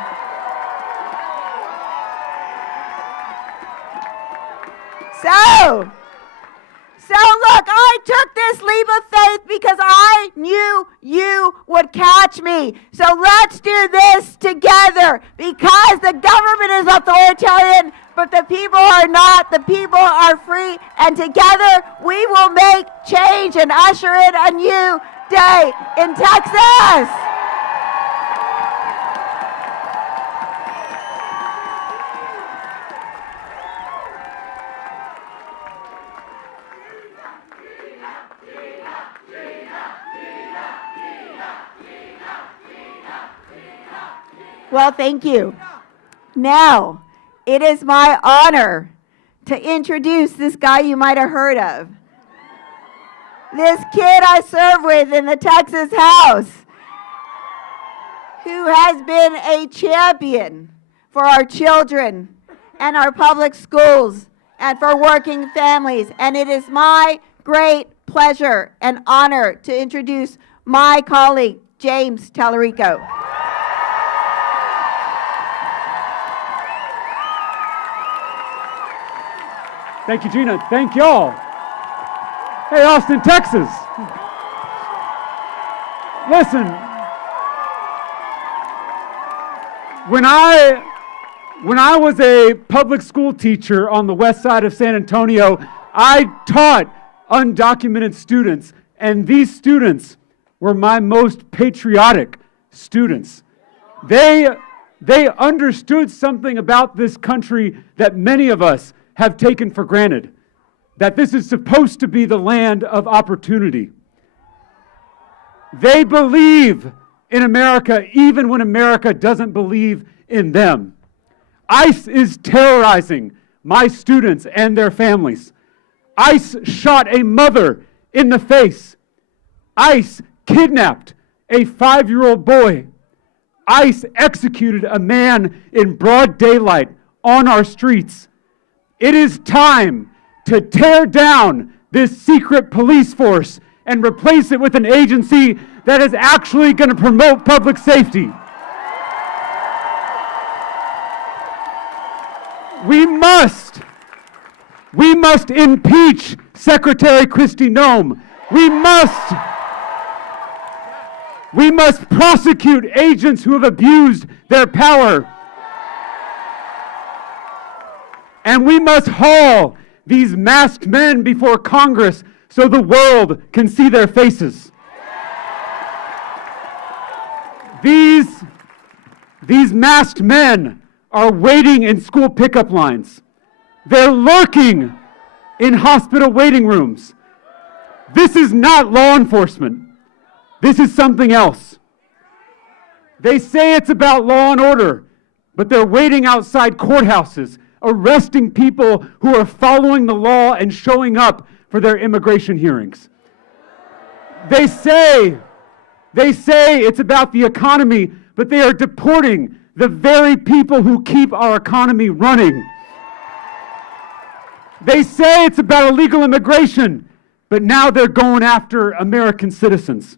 So look, I took this leap of faith because I knew you would catch me. So let's do this together, because the government is authoritarian, but the people are not. The people are free, and together we will make change and usher in a new day in Texas. Well, thank you. Now, it is my honor to introduce this guy you might have heard of. This kid I serve with in the Texas House, who has been a champion for our children and our public schools and for working families. And it is my great pleasure and honor to introduce my colleague, James Tallarico. Thank you, Gina. Thank y'all. Hey, Austin, Texas. Listen, when I was a public school teacher on the west side of San Antonio, I taught undocumented students, and these students were my most patriotic students. They understood something about this country that many of us have taken for granted, that this is supposed to be the land of opportunity. They believe in America even when America doesn't believe in them. ICE is terrorizing my students and their families. ICE shot a mother in the face. ICE kidnapped a 5-year-old boy. ICE executed a man in broad daylight on our streets. It is time to tear down this secret police force and replace it with an agency that is actually going to promote public safety. We must impeach Secretary Kristi Noem. We must prosecute agents who have abused their power. And we must haul these masked men before Congress so the world can see their faces. These masked men are waiting in school pickup lines. They're lurking in hospital waiting rooms. This is not law enforcement. This is something else. They say it's about law and order, but they're waiting outside courthouses, arresting people who are following the law and showing up for their immigration hearings. They say it's about the economy, but they are deporting the very people who keep our economy running. They say it's about illegal immigration, but now they're going after American citizens.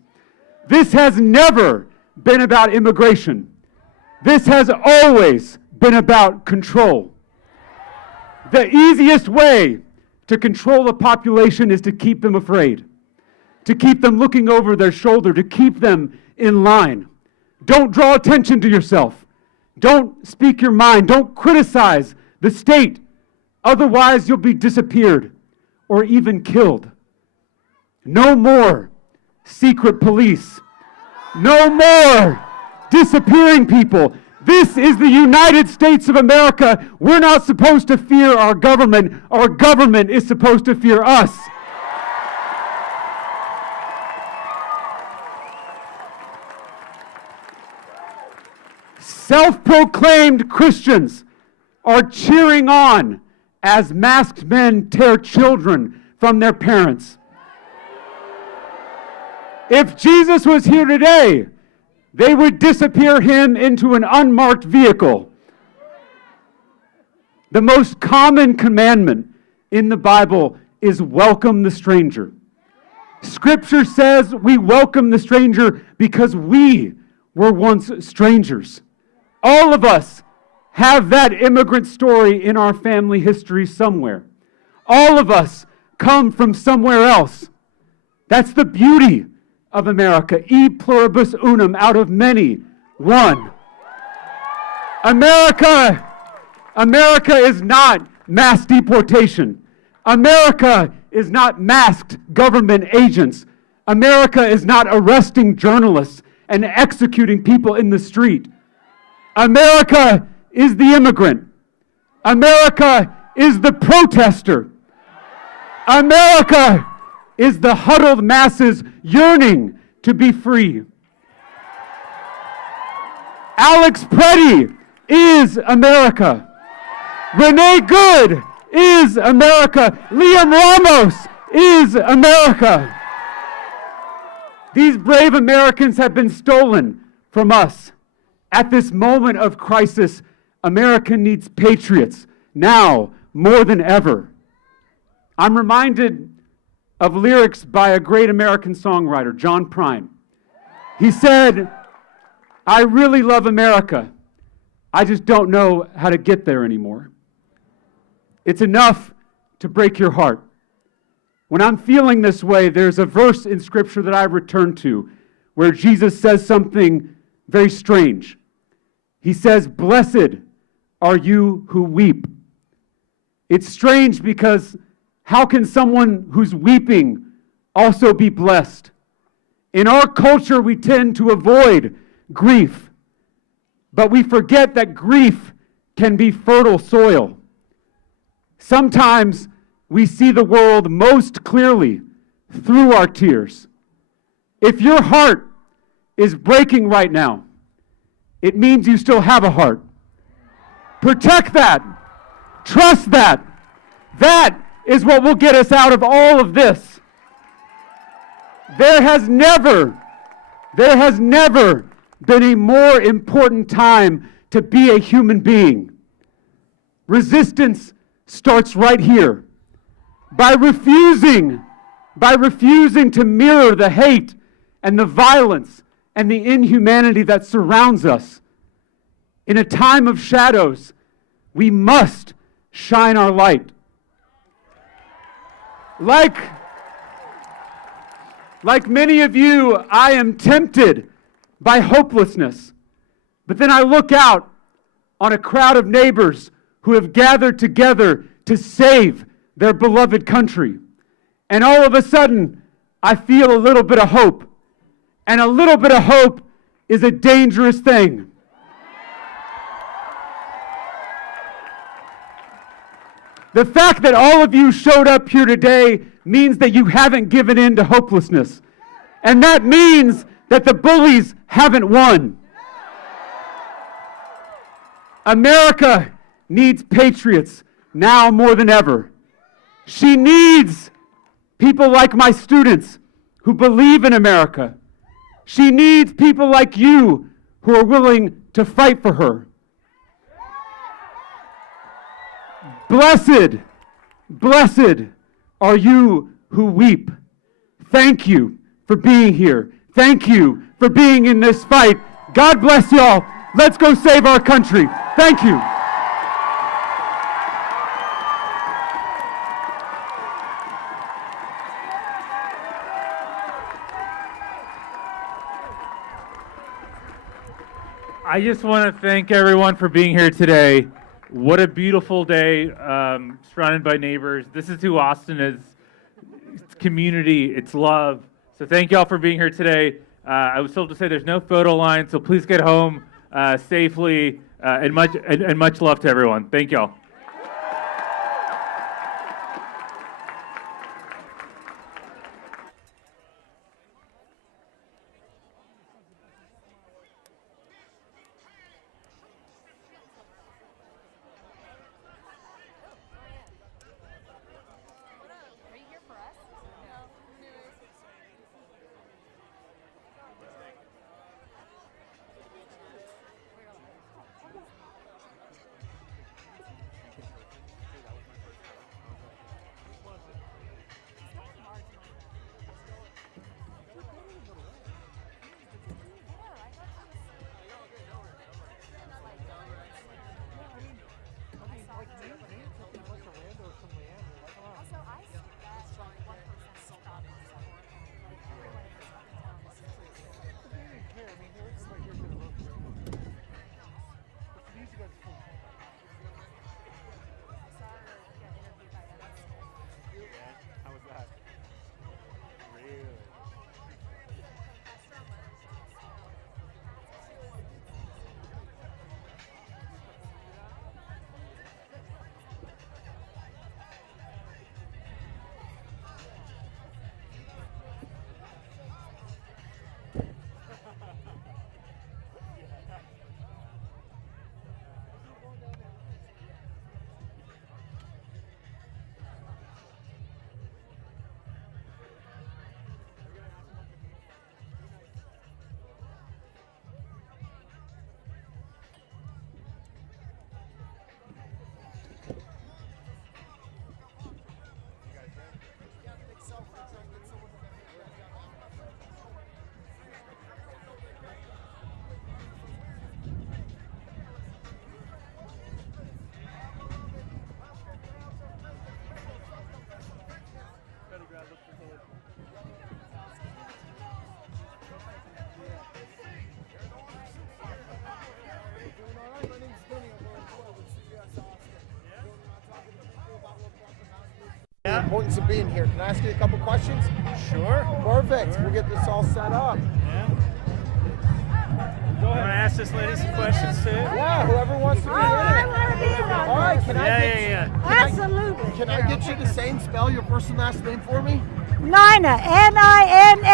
This has never been about immigration. This has always been about control. The easiest way to control a population is to keep them afraid, to keep them looking over their shoulder, to keep them in line. Don't draw attention to yourself. Don't speak your mind. Don't criticize the state. Otherwise, you'll be disappeared or even killed. No more secret police. No more disappearing people. This is the United States of America. We're not supposed to fear our government. Our government is supposed to fear us. Self-proclaimed Christians are cheering on as masked men tear children from their parents. If Jesus was here today, they would disappear him into an unmarked vehicle. The most common commandment in the Bible is welcome the stranger. Scripture says we welcome the stranger because we were once strangers. All of us have that immigrant story in our family history somewhere. All of us come from somewhere else. That's the beauty of America. E pluribus unum, out of many, one. America is not mass deportation. America is not masked government agents. America is not arresting journalists and executing people in the street. America is the immigrant. America is the protester. America is the huddled masses yearning to be free. Alex Preddy is America. Renee Good is America. Liam Ramos is America. These brave Americans have been stolen from us. At this moment of crisis, America needs patriots now more than ever. I'm reminded of lyrics by a great American songwriter, John Prine. He said, "I really love America. I just don't know how to get there anymore." It's enough to break your heart. When I'm feeling this way, there's a verse in Scripture that I return to where Jesus says something very strange. He says, "Blessed are you who weep." It's strange because how can someone who's weeping also be blessed? In our culture, we tend to avoid grief, but we forget that grief can be fertile soil. Sometimes we see the world most clearly through our tears. If your heart is breaking right now, it means you still have a heart. Protect that. Trust that. That is what will get us out of all of this. There has never been a more important time to be a human being. Resistance starts right here. By refusing to mirror the hate and the violence and the inhumanity that surrounds us. In a time of shadows, we must shine our light. Like many of you, I am tempted by hopelessness. But then I look out on a crowd of neighbors who have gathered together to save their beloved country. And all of a sudden, I feel a little bit of hope. And a little bit of hope is a dangerous thing. The fact that all of you showed up here today means that you haven't given in to hopelessness. And that means that the bullies haven't won. America needs patriots now more than ever. She needs people like my students who believe in America. She needs people like you who are willing to fight for her. Blessed are you who weep. Thank you for being here. Thank you for being in this fight. God bless y'all. Let's go save our country. Thank you. I just want to thank everyone for being here today. What a beautiful day, surrounded by neighbors. This is who Austin is. It's community, it's love. So thank y'all for being here today. I was told to say there's no photo line, so please get home safely, and much love to everyone. Thank y'all. importance of being here. Can I ask you a couple questions? Sure. Perfect. We'll get this all set up. Yeah. Go ahead. Want to ask this lady some questions too? Yeah, whoever wants to be I want to be on All right, can I get Absolutely. Can I get you to say and spell your first and last name for me? Nina, Nina.